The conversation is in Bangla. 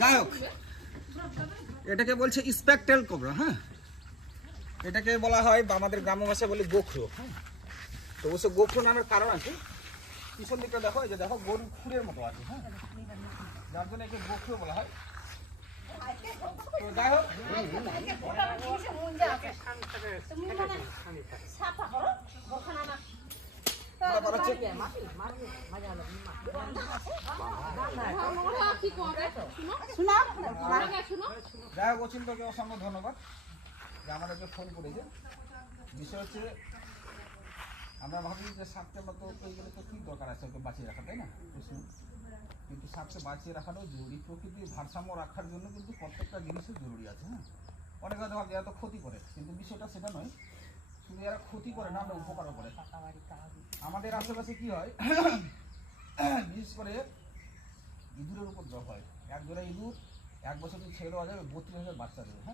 যাই হোক, এটাকে বলছে স্পেকটেল কোবরা। হ্যাঁ, এটাকে বলা হয় বা আমাদের গ্রাম্য ভাষায় বলি গোখরো। হ্যাঁ, তো অবশ্য গোখরো নামের কারণ আছে। পিছন দিকটা দেখো, এই যে দেখো গরুর খুরের মতো আছে। হ্যাঁ, যার জন্য একে গোখরো বলা হয়। তো যাই হোক, যাই হোক, অচিন্তকে অসংখ্য ধন্যবাদ যে আমাদেরকে ফোন করেছে। বিষয় হচ্ছে আমরা ভাবি যে সাপকে মতো গেলে তো কী দরকার আছে ওকে বাঁচিয়ে রাখা, তাই না? কিন্তু সাপকে বাঁচিয়ে রাখাটাও জরুরি। প্রকৃতির ভারসাম্য রাখার জন্য কিন্তু প্রত্যেকটা জিনিসই জরুরি আছে। হ্যাঁ, অনেক হয়তো ভাবছে এত ক্ষতি করে, কিন্তু বিষয়টা সেটা নয়। শুধু এরা ক্ষতি করে না, আমরা উপকারও করে। আমাদের আশেপাশে কি হয়, বিশেষ করে ইঁদুরের উপর দ্রব হয়। এক জোড়া ইঁদুর 1 বছর ছেড়ে দেওয়া যাবে, 32,000 বাচ্চা দেবে। হ্যাঁ।